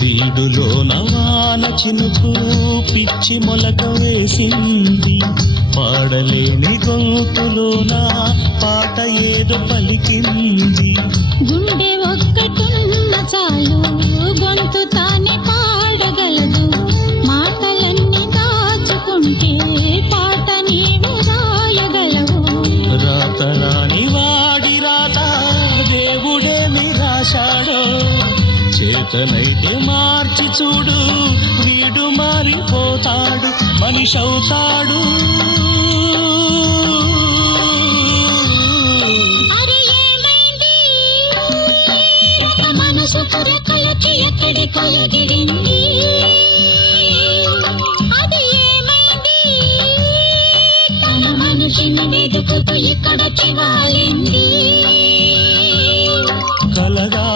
వీడులోన వాన చినుకు పిచ్చి మొలక వేసింది, పాడలేని గొంతులోన పాట ఏదో పలికింది. గుండె ఒక్కటున్న చాలు గొంతు తానే పాడగలదు, మాటలన్నీ దాచుకుంటే పాట నీవు రాయగలవు. రాత రాని వాడి రాత దేవుడేమి రాశాడో, చేతనైతే మార్చి చూడు వీడు మారిపోతాడు, మనిషవుతాడు. మనసు కొరకలకి ఎక్కడికో ఎగిరింది, అది ఏమైంది? తన మనిషిని వెతుకుతూ ఇక్కడొచ్చి వాలింది. కలగా